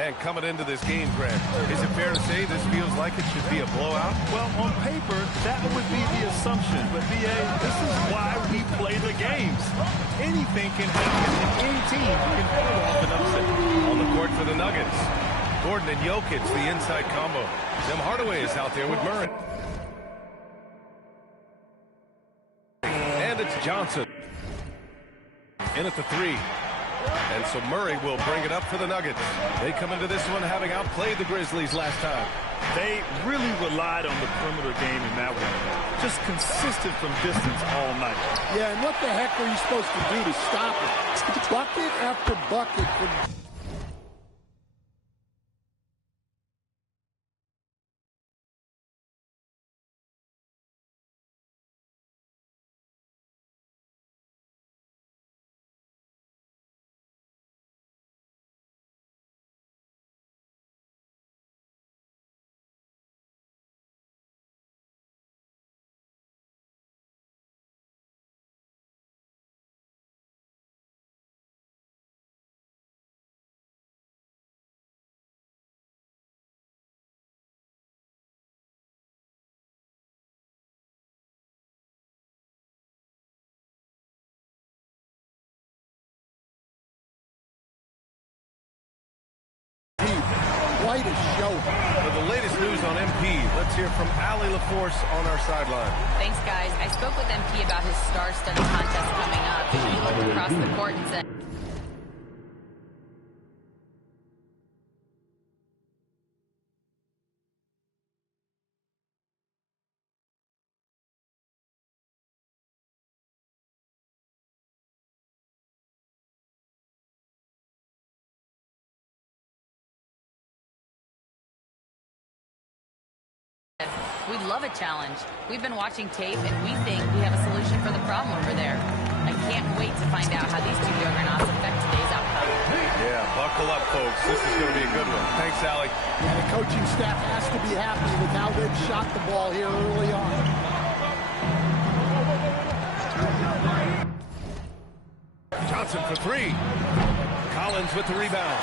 And coming into this game, Greg, is it fair to say this feels like it should be a blowout? Well, on paper, that would be the assumption. But, B.A., this is why we play the games. Anything can happen, and any team can pull off an upset. On the court for the Nuggets, Gordon and Jokic, the inside combo. Tim Hardaway is out there with Murray. And it's Johnson. In at the three. And so Murray will bring it up for the Nuggets. They come into this one having outplayed the Grizzlies last time. They really relied on the perimeter game in that one. Just consistent from distance all night. Yeah, and what the heck are you supposed to do to stop it? Bucket after bucket from... Quite a show. For the latest news on MP, let's hear from Allie LaForce on our sideline. Thanks, guys. I spoke with MP about his star-studded contest coming up. He looked across the court and said... We love a challenge. We've been watching tape, and we think we have a solution for the problem over there. I can't wait to find out how these two juggernauts affect today's outcome. Yeah, buckle up, folks. This is going to be a good one. Thanks, Allie. Yeah, the coaching staff has to be happy with how they've shot the ball here early on. Johnson for three. Collins with the rebound.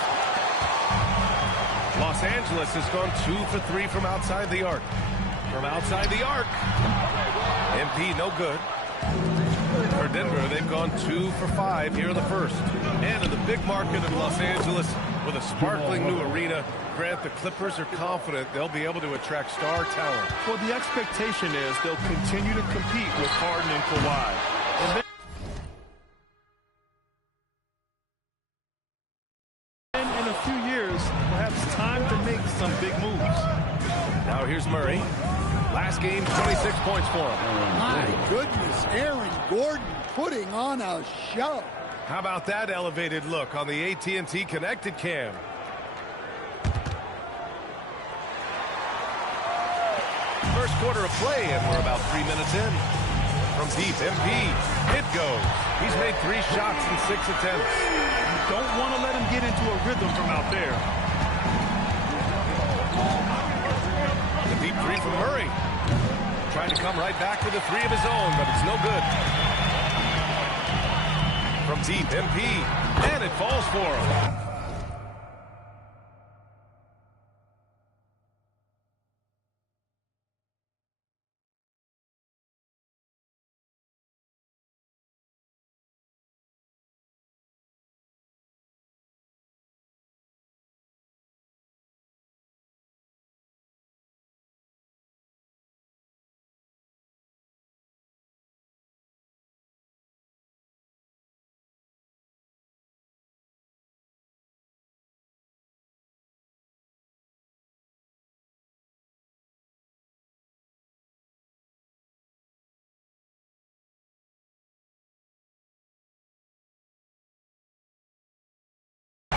Los Angeles has gone 2 for 3 from outside the arc. From outside the arc. MP no good. For Denver, they've gone 2 for 5 here in the first. And in the big market of Los Angeles, with a sparkling new arena, Grant, the Clippers are confident they'll be able to attract star talent. Well, the expectation is they'll continue to compete with Harden and Kawhi. And then in a few years, perhaps time to make some big moves. Now here's Murray. Last game, 26 points for him. My goodness, Aaron Gordon putting on a show. How about that elevated look on the AT&T Connected Cam? First quarter of play, and we're about 3 minutes in. From deep, MP, it goes. He's made 3 shots in 6 attempts. You don't want to let him get into a rhythm from out there. The deep 3 from Murray. Trying to come right back with a 3 of his own, but it's no good. From deep, MP, and it falls for him.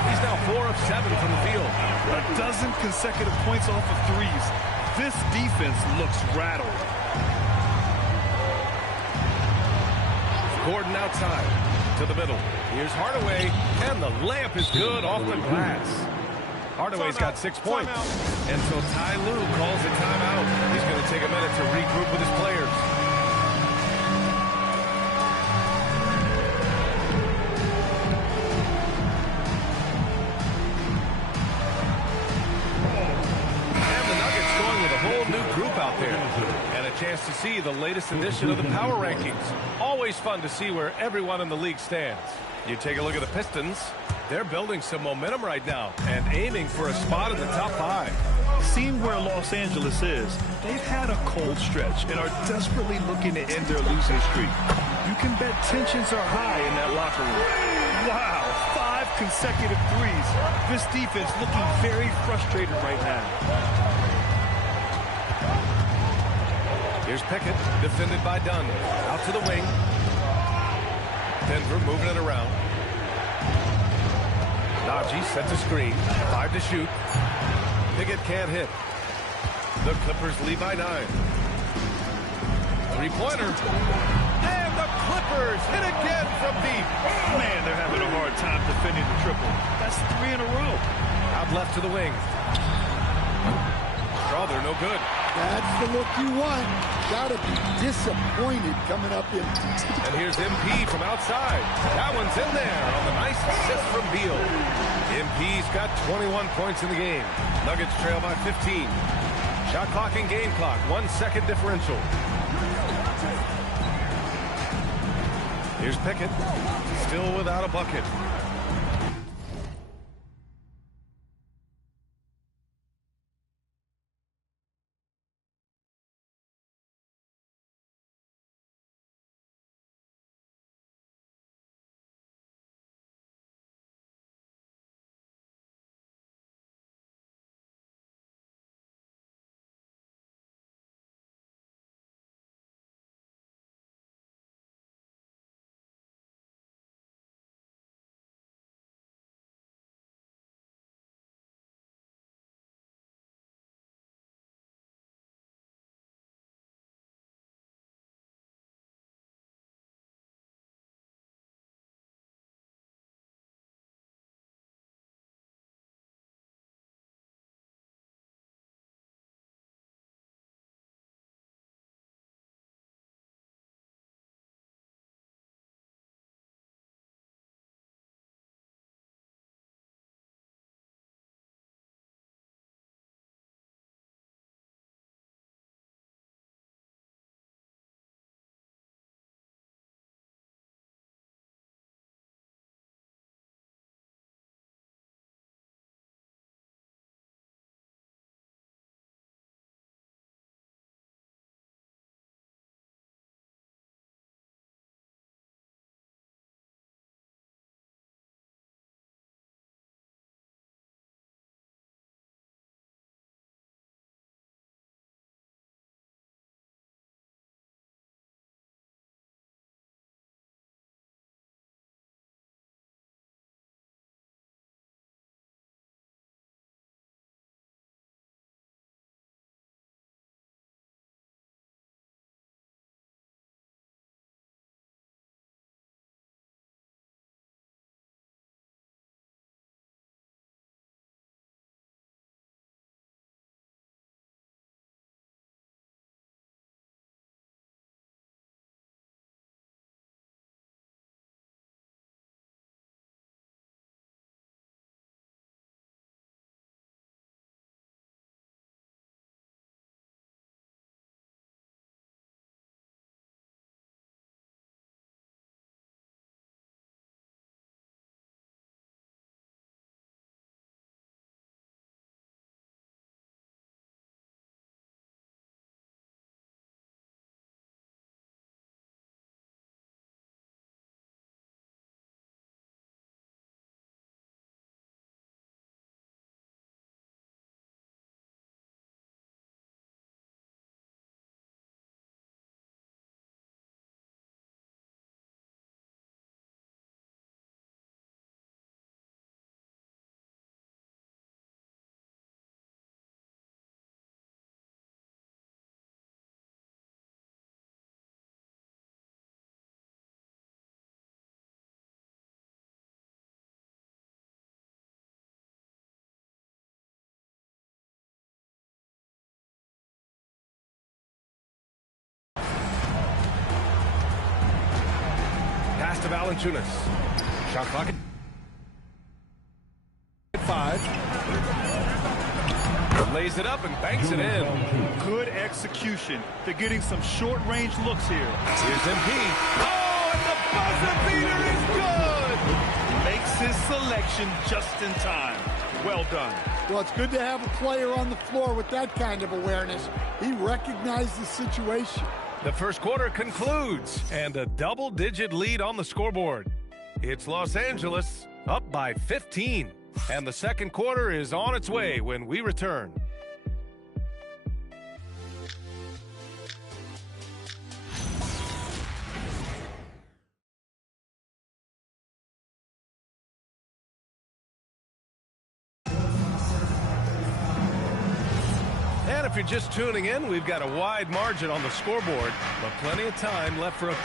He's now 4 of 7 from the field. A dozen consecutive points off of threes. This defense looks rattled. Gordon outside to the middle. Here's Hardaway, and the layup is good off the glass. Hardaway's got 6 points. And so Ty Lue calls a timeout. He's going to take a minute to regroup with his players. Nice to see the latest edition of the Power Rankings. Always fun to see where everyone in the league stands. You take a look at the Pistons. They're building some momentum right now and aiming for a spot in the top 5. Seeing where Los Angeles is, they've had a cold stretch and are desperately looking to end their losing streak. You can bet tensions are high in that locker room. Wow, 5 consecutive threes. This defense looking very frustrated right now. Here's Pickett, defended by Dunn. Out to the wing. Denver moving it around. Najee sets a screen. 5 to shoot. Pickett can't hit. The Clippers lead by 9. Three-pointer. And the Clippers hit again from deep. Man, they're having a hard time defending the triple. That's 3 in a row. Out left to the wing. They're no good. That's the look you want. Gotta be disappointed coming up in. And here's MP from outside. That one's in there on the nice assist from Beal. MP's got 21 points in the game. Nuggets trail by 15. Shot clock and game clock. 1 second differential. Here's Pickett. Still without a bucket. To Valanciunas. Shot clock at 5. Lays it up and banks it in. Good execution. They're getting some short-range looks here. Here's MP. Oh, and the buzzer beater is good! Makes his selection just in time. Well done. Well, it's good to have a player on the floor with that kind of awareness. He recognized the situation. The first quarter concludes, and a double-digit lead on the scoreboard. It's Los Angeles up by 15, and the second quarter is on its way when we return. And if you're just tuning in, we've got a wide margin on the scoreboard, but plenty of time left for a...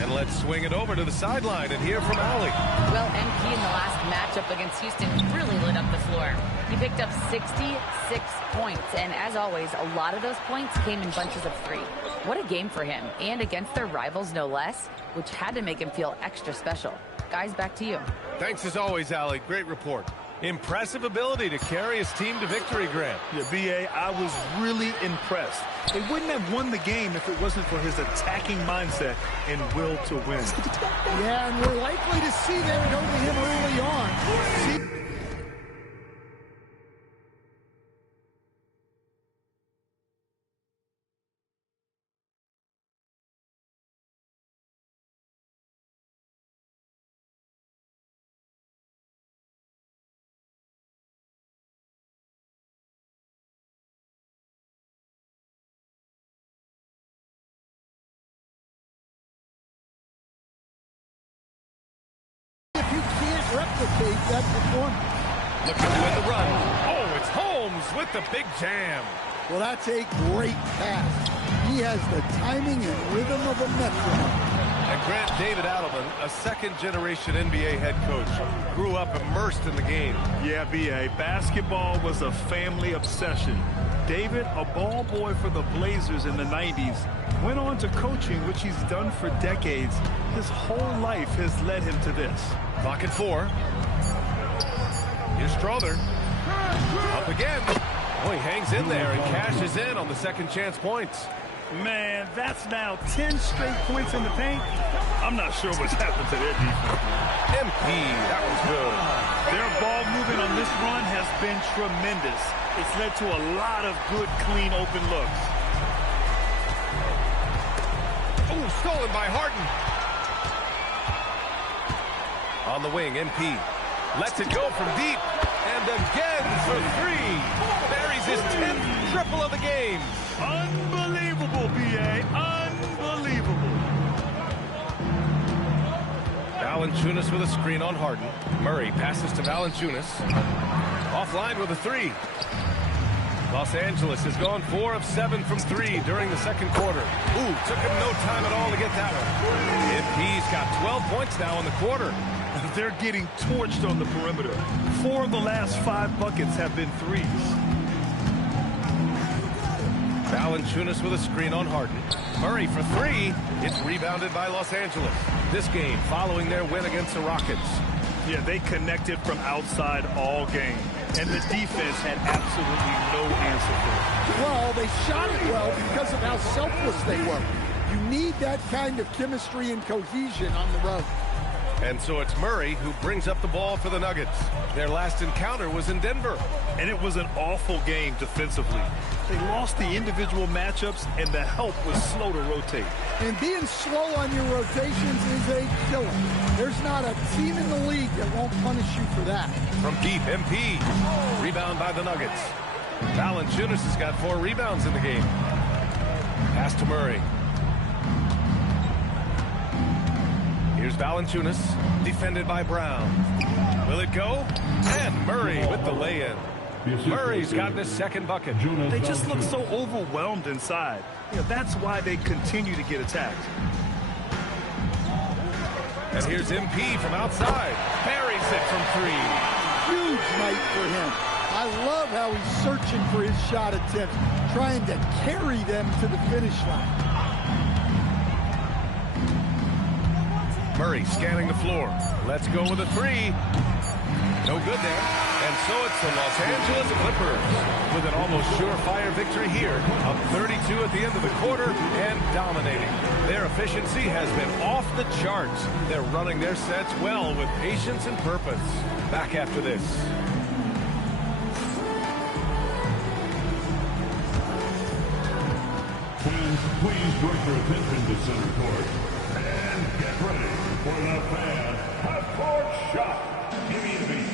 And let's swing it over to the sideline and hear from Allie. Well, MP in the last matchup against Houston really lit up the floor. He picked up 66 points, and as always, a lot of those points came in bunches of 3. What a game for him, and against their rivals no less, which had to make him feel extra special. Guys, back to you. Thanks as always, Allie. Great report. Impressive ability to carry his team to victory, Grant. Yeah, B.A., I was really impressed. They wouldn't have won the game if it wasn't for his attacking mindset and will to win. Yeah, and we're likely to see that go to him early on. If you can't replicate that performance. Looking with the run. Oh, it's Holmes with the big jam. Well, that's a great pass. He has the timing and rhythm of a metronome. And Grant, David Adelman, a second-generation NBA head coach, grew up immersed in the game. Yeah, B.A., basketball was a family obsession. David, a ball boy for the Blazers in the 90s, went on to coaching, which he's done for decades. His whole life has led him to this. Clock at 4. Here's Strother. Up again. Oh, he hangs in there and cashes in on the second chance points. Man, that's now 10 straight points in the paint. I'm not sure what's happened to their defense. MP, that was good. Their ball movement on this run has been tremendous. It's led to a lot of good, clean, open looks. Oh, stolen by Harden. On the wing, MP lets it go from deep. And again for 3. Buries his 10th triple of the game. Unbelievable, B.A. Unbelievable. Valanciunas with a screen on Harden. Murray passes to Valanciunas. Offline with a three. Los Angeles has gone 4 of 7 from 3 during the second quarter. Ooh, took him no time at all to get that one. MP's got 12 points now in the quarter. They're getting torched on the perimeter. 4 of the last 5 buckets have been threes. Valanciunas with a screen on Harden. Murray for 3. It's rebounded by Los Angeles. This game following their win against the Rockets. Yeah, they connected from outside all game. And the defense had absolutely no answer for it. Well, they shot it well because of how selfless they were. You need that kind of chemistry and cohesion on the road. And so it's Murray who brings up the ball for the Nuggets. Their last encounter was in Denver. And it was an awful game defensively. They lost the individual matchups, and the help was slow to rotate. And being slow on your rotations is a killer. There's not a team in the league that won't punish you for that. From deep, MP. Rebound by the Nuggets. Valanciunas has got 4 rebounds in the game. Pass to Murray. Here's Valanciunas, defended by Brown. Will it go? And Murray with the lay-in. Murray's gotten his second bucket. They just look so overwhelmed inside. You know, that's why they continue to get attacked. And here's MP from outside. Buries it from 3. Huge night for him. I love how he's searching for his shot attempts, trying to carry them to the finish line. Murray scanning the floor. Let's go with a 3. No good there. And so it's the Los Angeles Clippers with an almost surefire victory here. Up 32 at the end of the quarter and dominating. Their efficiency has been off the charts. They're running their sets well with patience and purpose. Back after this. Fans, please direct your attention to center court. And get ready for the fan half-court shot. Give me a beat.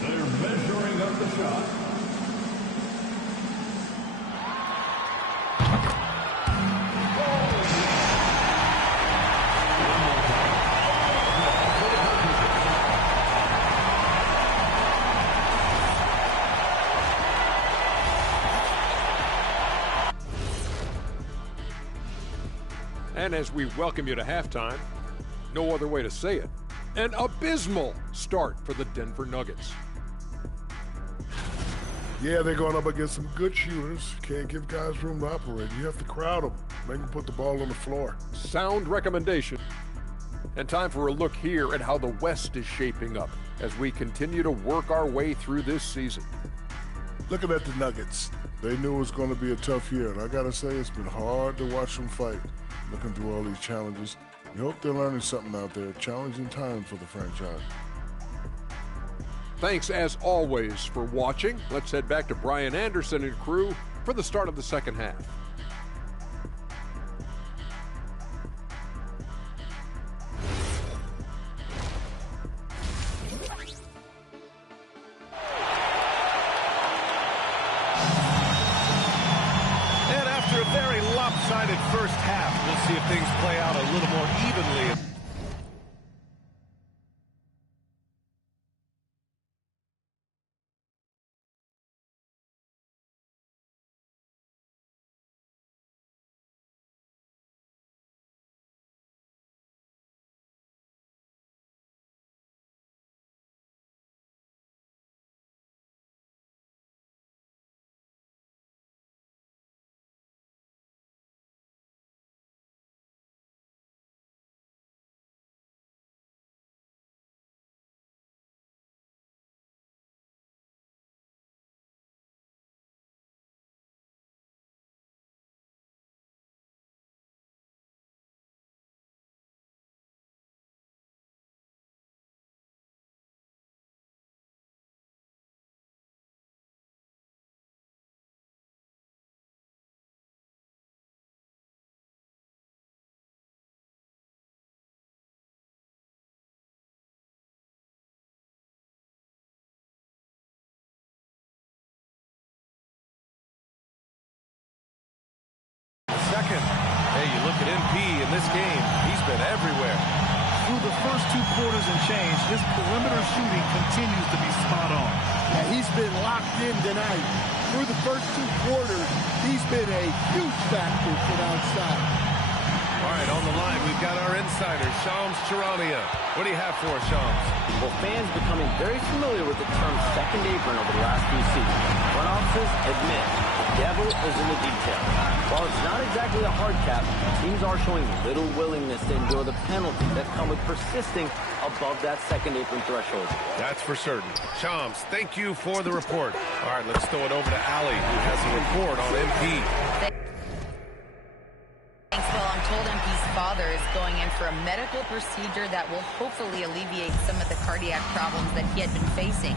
They're measuring up the shot. And as we welcome you to halftime, no other way to say it, an abysmal start for the Denver Nuggets. Yeah, they're going up against some good shooters. Can't give guys room to operate. You have to crowd them, make them put the ball on the floor. Sound recommendation. And time for a look here at how the West is shaping up as we continue to work our way through this season. Looking at the Nuggets, they knew it was going to be a tough year, and I got to say it's been hard to watch them fight. Looking through all these challenges, you hope they're learning something out there. Challenging time for the franchise. Thanks, as always, for watching. Let's head back to Brian Anderson and crew for the start of the second half. And after a very lopsided first half, we'll see if things play out a little more evenly. Second. Hey, you look at MP in this game. He's movement everywhere. Through the first 2 quarters and change, his perimeter shooting continues to be spot on. Yeah, he's been locked in tonight. Through the first 2 quarters, he's been a huge factor from outside. All right, on the line, we've got our insider, Shams Charania. What do you have for us, Shams? Well, fans becoming very familiar with the term second apron over the last few seasons. Front offices admit the devil is in the details. While it's not exactly a hard cap, teams are showing little willingness to endure the penalties that come with persisting above that second apron threshold. That's for certain. Shams, thank you for the report. All right, let's throw it over to Ali, who has a report on MP. Thanks, Will. I'm told MP's father is going in for a medical procedure that will hopefully alleviate some of the cardiac problems that he had been facing.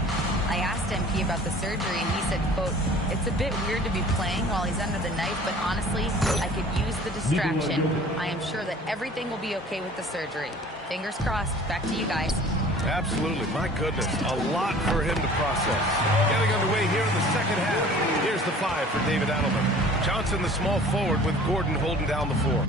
I asked MP about the surgery, and he said, quote, "It's a bit weird to be playing while he's under the knife, but honestly, I could use the distraction. I am sure that everything will be okay with the surgery." Fingers crossed. Back to you guys. Absolutely. My goodness. A lot for him to process. Getting underway here in the second half. Here's the 5 for David Adelman. Johnson, the small forward, with Gordon holding down the 4.